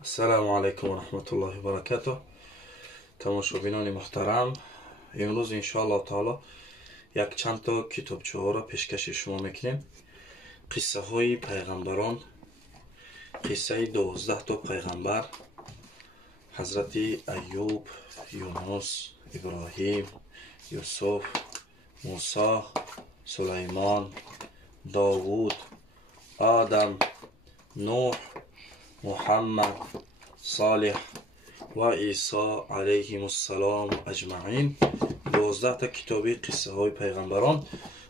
السلام علیکم و رحمت الله و برکاته. تماشابینان محترم، امروز انشاءالله تعالی یک چند تا کتابچه ها را پیشکش شما میکنیم. قصه های پیغمبران، قصه 12 تا پیغمبر: حضرت ایوب، یونس، ابراهیم، یوسف، موسی، سلیمان، داوود، آدم، نوح، محمد، صالح و عیسی علیهم السلام اجمعین. 12 تا کتابی قصه های پیغمبران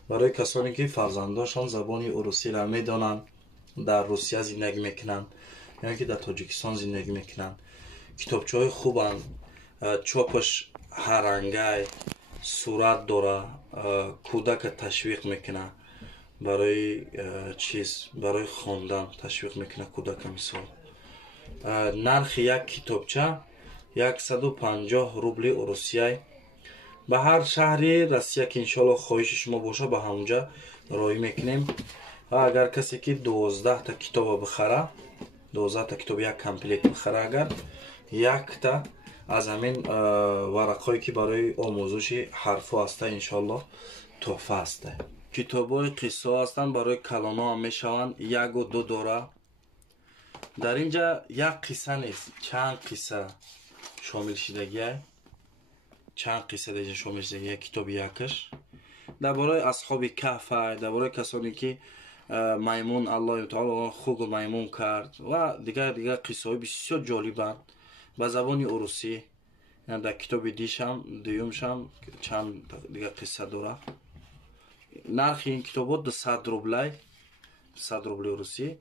برای کسانی که فرزنداشان زبان روسی را میدانند، در روسیه زندگی میکنند یا که در تاجیکستان زندگی میکنند. کتابچه های خوبند، چاپش هر رنگای صورت داره، کودک تشویق میکنه برای برای خواندن تشویق میکنه کودک. مثال نرخ یک کتابچه 150 روبل روسیه. به هر شهری روسیه که انشالله خواهش شما باشه به همونجا رای میکنیم. و اگر کسی که 12 تا کتاب بخره، 12 تا کتاب یک کمپلیت بخره، اگر یک تا از همین ورقایی که برای آموزش حرفا هسته انشالله تحفه هسته. کتاب های قصه هستن برای کلاما هم میشوند. یک و دو دوره. در اینجا یک قصه نیست، چند قصه شامل شدگی، چند قصه دیگه شامل شدگی کتاب یکش. درباره اصحاب کهف، درباره کسانی که میمون الله تعالی خوب میمون کرد و دیگه قصه های بسیار جالبند به زبان روسی. یعنی در کتاب دیومشم چند دیگه قصه داره. نرخ این کتابات 200 روبل، 100 روبل روسی.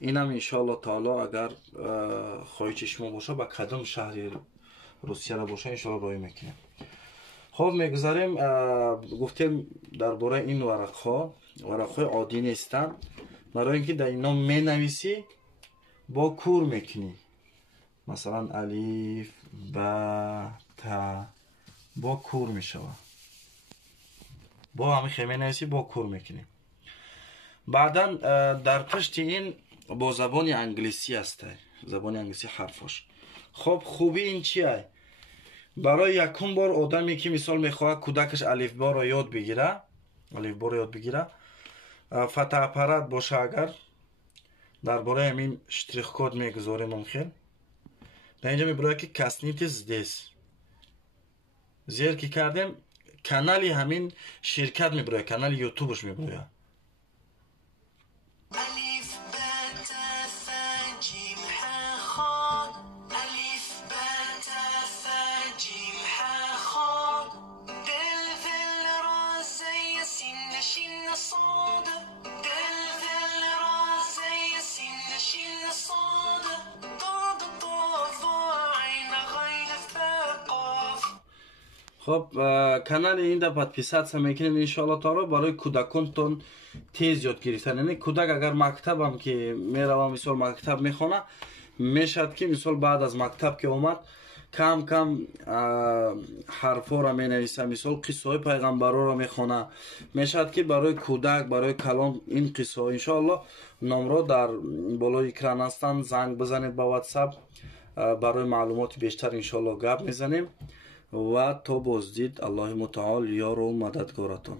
اینم انشاءالله تعالی اگر خواهش شما باشه به کدام شهر روسیه را باشه انشاءالله رای میکنیم. خب میگذاریم. گفتیم درباره این ورق‌های عادی نیستن. برای اینکه در اینا می نویسی با کور میکنی، مثلا الف با تا با کور میشوه، با همین خیمه نویسی با کور میکنی. بعدا در پشت این با زبان انگلیسی هسته، زبان انگلیسی حرفاش. خب خوبی این چیه؟ برای یکم بار آدمی که مثال میخواه کودکش الف با را یاد بگیره، الف با را یاد بگیره، فتح اپرات باشه، اگر درباره همین شتریخ کد میگذاره ممکن در اینجا میبره که کسنیت здесь زیر که کردیم کانالی همین شرکت میبره، کانال یوتیوبش میبره. خب کانال این دا подписаться میکنین انشاءالله تعالی برای کودکانتون تیز یاد گرفتن. یعنی کودک اگر مکتب هم که میروه مثال مکتب میخونه، میشد که مثال بعد از مکتب که اومد کم کم حرفا را مینویسه، مثال قصه های پیغمبرا را میخونه. میشد که برای کودک، برای کلام این قصه ها انشاءالله نمره در بالای اکران هستند، زنگ بزنید با واتساپ برای معلومات بیشتر انشاءالله گپ میزنیم. و تا بازدید، الله متعال یار و مددگارتون.